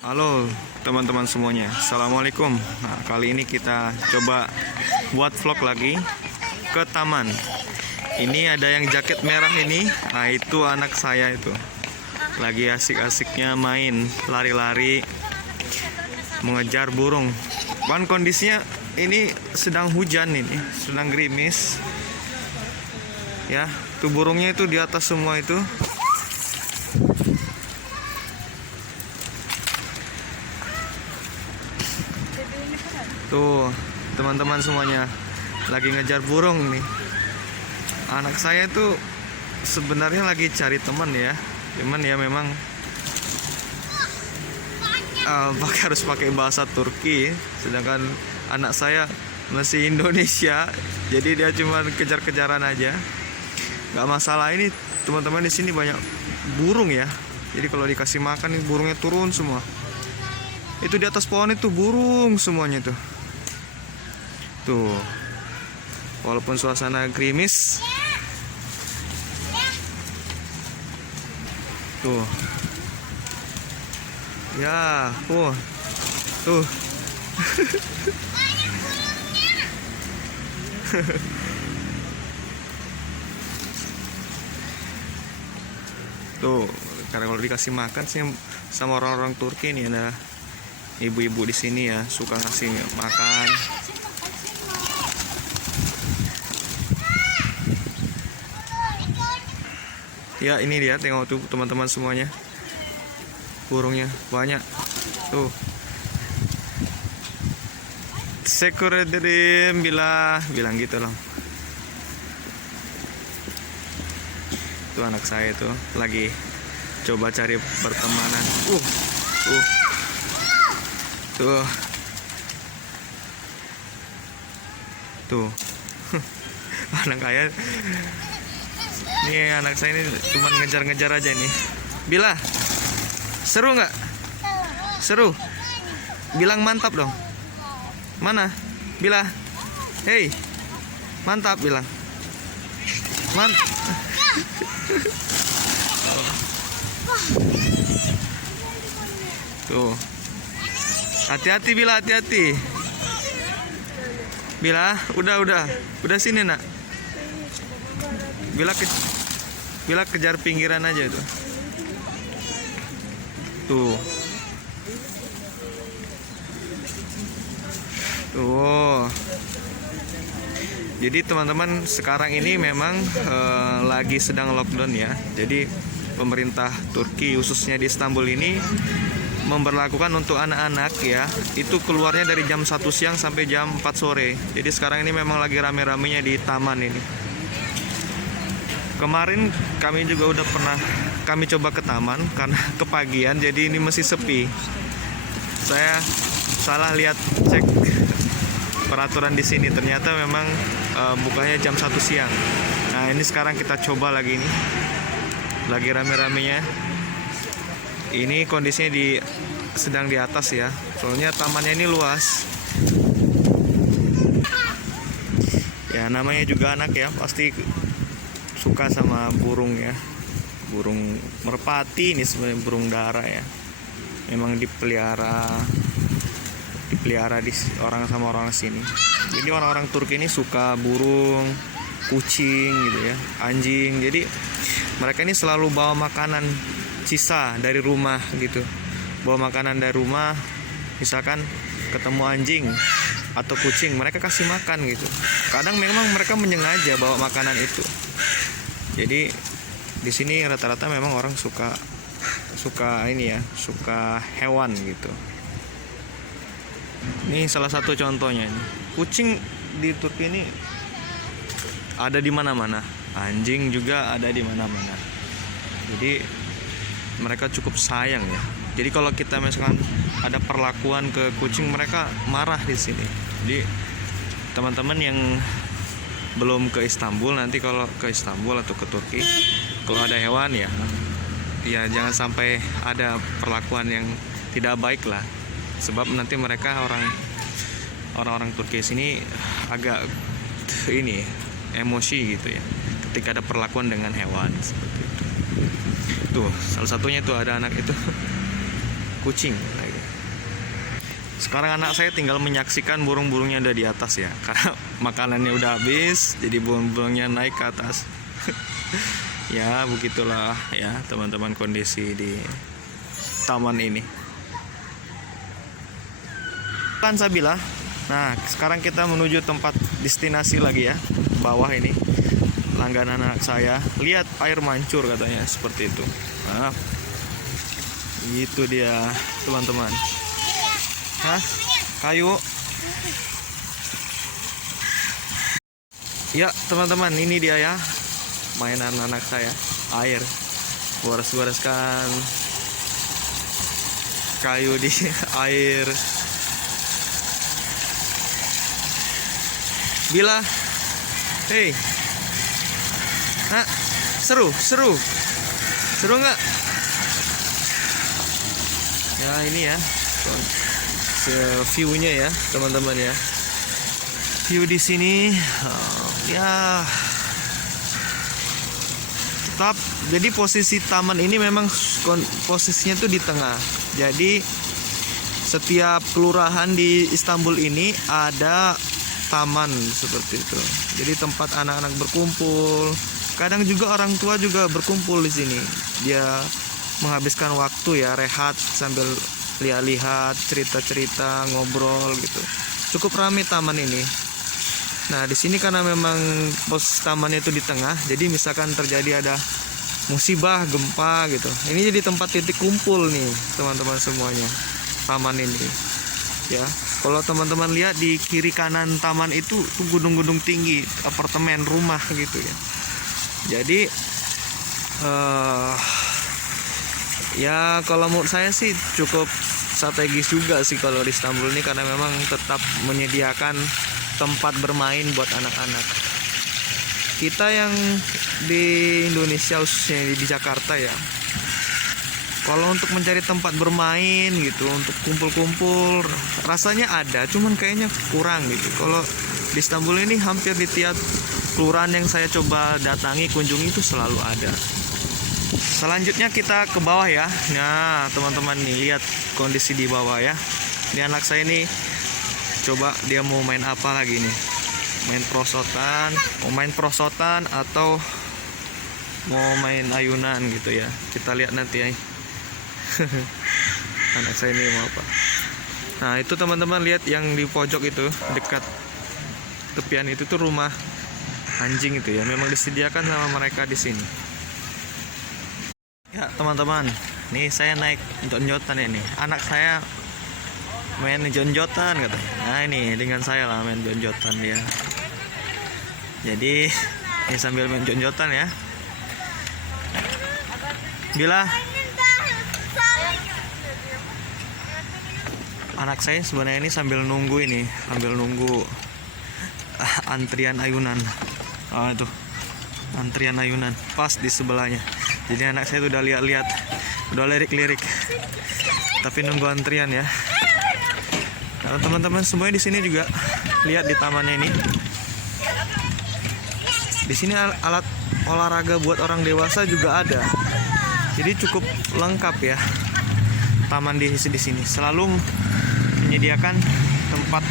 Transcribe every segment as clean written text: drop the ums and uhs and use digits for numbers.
Halo teman-teman semuanya, Assalamualaikum. Nah, kali ini kita coba buat vlog lagi ke taman. Ini ada yang jaket merah ini. Nah, itu anak saya itu lagi asik-asiknya main lari-lari mengejar burung. Kan kondisinya ini sedang hujan, ini sedang gerimis ya. Tuh burungnya itu di atas semua itu. Tuh teman-teman semuanya lagi ngejar burung nih. Anak saya tuh sebenarnya lagi cari teman ya, cuman ya memang harus pakai bahasa Turki, sedangkan anak saya masih Indonesia, jadi dia cuma kejar-kejaran aja. Gak masalah, ini teman-teman di sini banyak burung ya. Jadi kalau dikasih makan nih burungnya turun semua. Itu di atas pohon itu burung semuanya tuh. Tuh, walaupun suasana gerimis, tuh, ya, tuh, tuh. Karena kalau dikasih makan sih sama orang-orang Turki nih, ada ibu-ibu di sini ya suka ngasih makan. Ya ini dia, tengok tuh teman-teman semuanya, burungnya banyak tuh. Sekurederim bilang gitu loh. Tuh anak saya tuh lagi coba cari pertemanan. Tuh. Tuh. Anak saya ini, anak saya ini cuma ngejar-ngejar aja nih. Bila, seru nggak? Seru. Bilang mantap dong. Mana? Bila. Hei, mantap bilang. Tuh. Hati-hati Bila, hati-hati. Bila, udah sini nak. Bila kejar pinggiran aja itu. Tuh. Tuh. Jadi teman-teman sekarang ini memang lagi sedang lockdown ya. Jadi pemerintah Turki khususnya di Istanbul ini memberlakukan untuk anak-anak ya, itu keluarnya dari jam 1 siang sampai jam 4 sore. Jadi sekarang ini memang lagi rame-ramenya di taman ini. Kemarin kami juga udah pernah kami coba ke taman karena kepagian, jadi ini masih sepi. Saya salah lihat cek peraturan di sini, ternyata memang bukanya jam 1 siang. Nah, ini sekarang kita coba lagi nih. Lagi rame-ramenya. Ini kondisinya sedang di atas ya. Soalnya tamannya ini luas. Ya namanya juga anak ya, pasti suka sama burung ya. Burung merpati ini sebenarnya burung dara ya. Memang dipelihara di orang sini. Jadi orang-orang Turki ini suka burung, kucing gitu ya, anjing. Jadi mereka ini selalu bawa makanan sisa dari rumah gitu. Bawa makanan dari rumah, misalkan ketemu anjing atau kucing, mereka kasih makan gitu. Kadang memang mereka menyengaja bawa makanan itu. Jadi di sini rata-rata memang orang suka ini ya, suka hewan gitu. Ini salah satu contohnya ini. Kucing di Turki ini ada di mana-mana. Anjing juga ada di mana-mana. Jadi mereka cukup sayang ya. Jadi kalau kita misalkan ada perlakuan ke kucing, mereka marah di sini. Jadi teman-teman yang belum ke Istanbul, nanti kalau ke Istanbul atau ke Turki, kalau ada hewan ya jangan sampai ada perlakuan yang tidak baik lah. Sebab nanti mereka orang-orang Turki sini agak ini emosi gitu ya ketika ada perlakuan dengan hewan seperti itu. Tuh salah satunya tuh ada anak itu kucing. Sekarang anak saya tinggal menyaksikan burung-burungnya ada di atas ya, karena makanannya udah habis, jadi burung-burungnya naik ke atas. Ya begitulah ya teman-teman kondisi di taman ini. Kan Sabila. Nah sekarang kita menuju tempat destinasi lagi ya, bawah ini langganan anak saya. Lihat air mancur katanya seperti itu. Nah, itu dia teman-teman. Hah? Kayu? Ya teman-teman, ini dia ya mainan anak saya. Air, gores-goreskan kayu di air. Bila, hey, nah, seru nggak? Ya ini ya, view-nya ya teman-teman ya. View di sini, ya. Tetap, jadi posisi taman ini memang posisinya tuh di tengah. Jadi setiap kelurahan di Istanbul ini ada taman seperti itu. Jadi tempat anak-anak berkumpul. Kadang juga orang tua juga berkumpul di sini. Dia menghabiskan waktu ya, rehat sambil lihat-lihat, cerita-cerita, ngobrol gitu. Cukup ramai taman ini. Nah, di sini karena memang pos taman itu di tengah, jadi misalkan terjadi ada musibah, gempa gitu. Ini jadi tempat titik kumpul nih, teman-teman semuanya. Taman ini. Ya, kalau teman-teman lihat di kiri kanan taman itu tuh gunung-gunung tinggi, apartemen, rumah gitu ya. Jadi ya kalau menurut saya sih cukup strategis juga sih kalau di Istanbul ini, karena memang tetap menyediakan tempat bermain buat anak-anak. Kita yang di Indonesia, khususnya di Jakarta ya, kalau untuk mencari tempat bermain gitu, untuk kumpul-kumpul, rasanya ada, cuman kayaknya kurang gitu. Kalau di Istanbul ini hampir di tiap kelurahan yang saya coba datangi, kunjungi itu selalu ada. Selanjutnya kita ke bawah ya. Nah teman-teman nih, lihat kondisi di bawah ya. Ini anak saya nih, coba dia mau main apa lagi nih? Mau main prosotan atau mau main ayunan gitu ya. Kita lihat nanti ya. Anak saya ini mau apa? Nah itu teman-teman lihat yang di pojok itu, dekat tepian itu tuh rumah anjing itu ya. Memang disediakan sama mereka di sini. Ya teman-teman, nih saya naik jonjotan ini. Anak saya main jonjotan katanya. Nah ini dengan saya lah main jonjotan dia. Jadi ini sambil main jonjotan ya. Bila anak saya sebenarnya ini sambil nunggu antrian ayunan. Oh itu antrian ayunan pas di sebelahnya. Jadi anak saya udah lihat-lihat, udah lirik-lirik, tapi nunggu antrian ya. Nah, teman-teman semuanya di sini juga lihat di tamannya ini. Di sini alat olahraga buat orang dewasa juga ada. Jadi cukup lengkap ya. Taman di sini selalu menyediakan tempat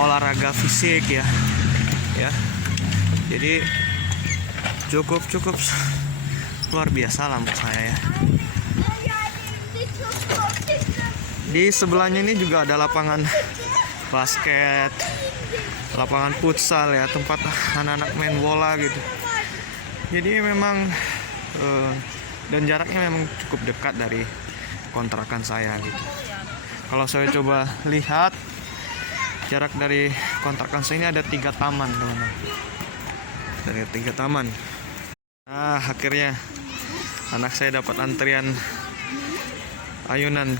olahraga fisik ya. Ya. Jadi cukup luar biasa lah menurut saya ya. Di sebelahnya ini juga ada lapangan basket, lapangan futsal ya, tempat anak-anak main bola gitu. Jadi memang dan jaraknya memang cukup dekat dari kontrakan saya gitu. Kalau saya coba lihat jarak dari kontrakan saya ini ada 3 taman teman-teman. Dari 3 taman. Nah akhirnya anak saya dapat antrian ayunan.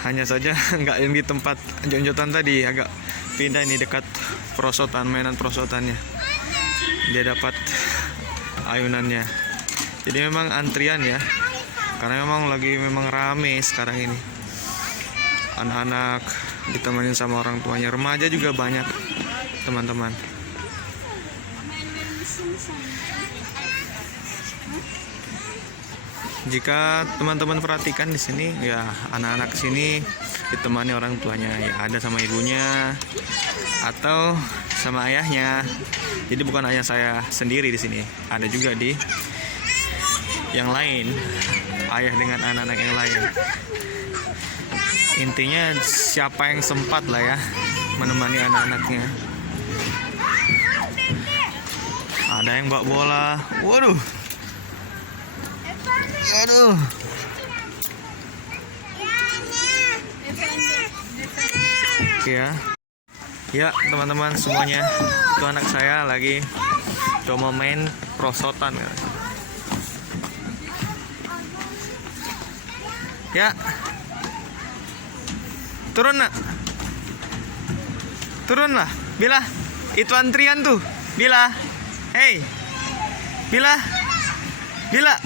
Hanya saja nggak yang di tempat jonjotan tadi, agak pindah ini dekat prosotan, mainan prosotannya. Dia dapat ayunannya. Jadi memang antrian ya, karena memang rame sekarang ini. Anak-anak ditemenin sama orang tuanya, remaja juga banyak teman-teman. jika teman-teman perhatikan di sini ya, anak-anak sini ditemani orang tuanya, ya ada sama ibunya atau sama ayahnya. Jadi bukan hanya saya sendiri di sini, ada juga di yang lain, ayah dengan anak-anak yang lain. Intinya siapa yang sempat lah ya menemani anak-anaknya. Ada yang bawa bola, waduh, aduh. Oke ya teman-teman semuanya, itu anak saya lagi coba main prosotan ya. Turun nak, turun lah, Bila. Itu antrian tuh, Bila. Hey, Bila, Bila.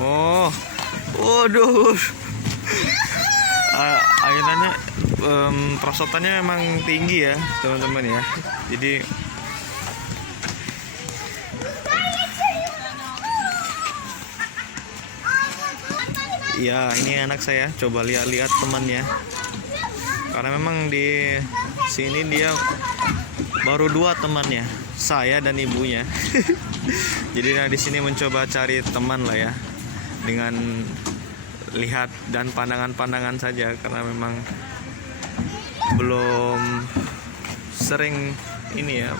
Oh, waduh. Ayunannya, prosotannya memang tinggi ya teman-teman ya. Jadi ya, ini anak saya coba lihat-lihat temannya, karena memang di sini dia baru 2 temannya, saya dan ibunya. Jadi di sini mencoba cari teman lah ya, dengan lihat dan pandangan-pandangan saja, karena memang belum sering ini ya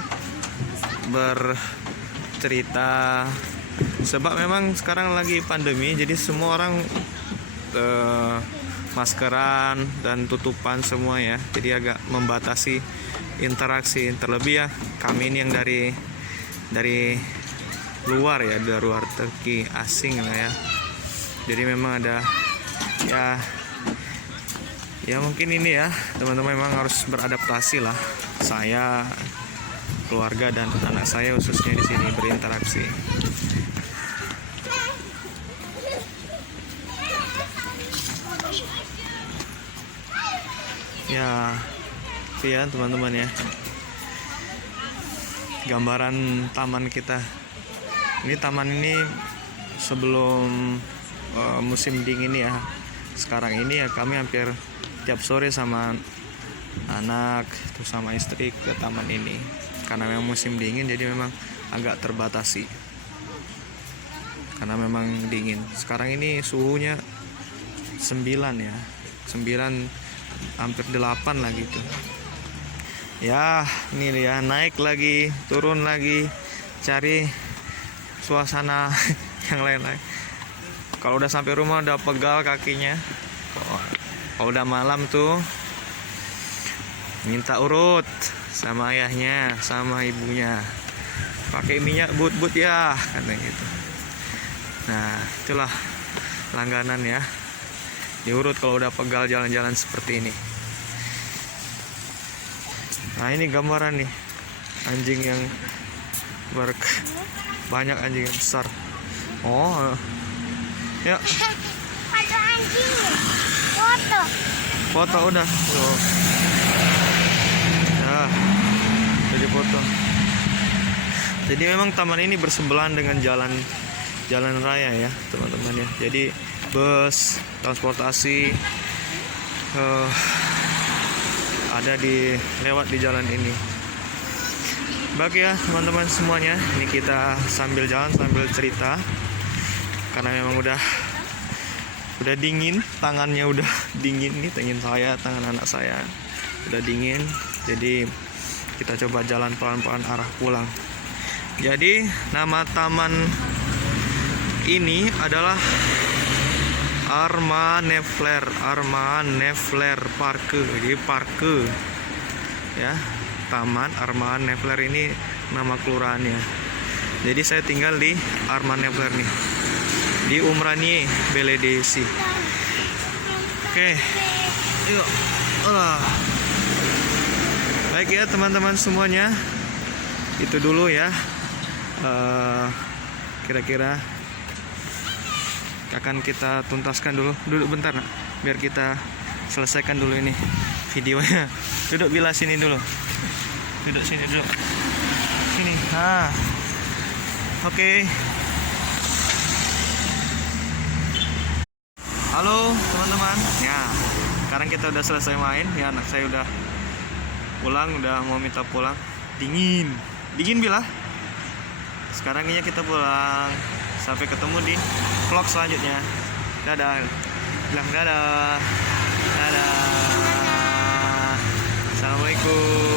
bercerita, sebab memang sekarang lagi pandemi, jadi semua orang maskeran dan tutupan semua ya, jadi agak membatasi interaksi. Terlebih ya kami ini yang dari luar ya, dari luar Turki, asing lah ya. Jadi memang ada ya mungkin ini ya teman-teman, memang harus beradaptasi lah. Saya, keluarga dan anak saya khususnya di sini berinteraksi. Ya, itu ya teman-teman ya, gambaran taman kita. Ini taman ini sebelum musim dingin ya. Sekarang ini ya kami hampir tiap sore sama anak terus sama istri ke taman ini, karena memang musim dingin, jadi memang agak terbatasi karena memang dingin. Sekarang ini suhunya 9 ya, 9 hampir 8 lah gitu ya. Ini ya, naik lagi turun lagi, cari suasana yang lain-lain. Kalau udah sampai rumah udah pegal kakinya. Kalau udah malam tuh minta urut sama ayahnya sama ibunya, pakai minyak but-but ya, katanya gitu. Nah itulah langganan ya, diurut kalau udah pegal jalan-jalan seperti ini. Nah ini gambaran nih anjing yang banyak anjing yang besar. Oh ya, foto anjing, foto udah. Oh. Ya, jadi foto. Jadi memang taman ini bersebelahan dengan jalan raya ya teman-teman ya. Jadi bus transportasi ada lewat di jalan ini. Baik ya teman-teman semuanya, ini kita sambil jalan sambil cerita, karena memang udah dingin, tangannya udah dingin nih, tangan saya, tangan anak saya udah dingin. Jadi kita coba jalan pelan-pelan arah pulang. Jadi nama taman ini adalah Arma Nevler Parke. Jadi parke ya, Taman Arma Nevler ini nama kelurahannya. Jadi saya tinggal di Arma Nevler nih, di Umraniye Belediyesi. Oke, yuk. Baik ya teman-teman semuanya, itu dulu ya. Kira-kira akan kita tuntaskan dulu. Duduk bentar nak, biar kita selesaikan dulu ini videonya. Duduk Bila sini dulu. Duduk sini dulu. Sini. Oke. Halo teman-teman. Ya, sekarang kita udah selesai main. Ya, anak saya udah pulang, udah mau minta pulang. Dingin Bila. Sekarang ini kita pulang. Sampai ketemu di vlog selanjutnya. Dadah. Bilang dadah. Dadah. Assalamualaikum.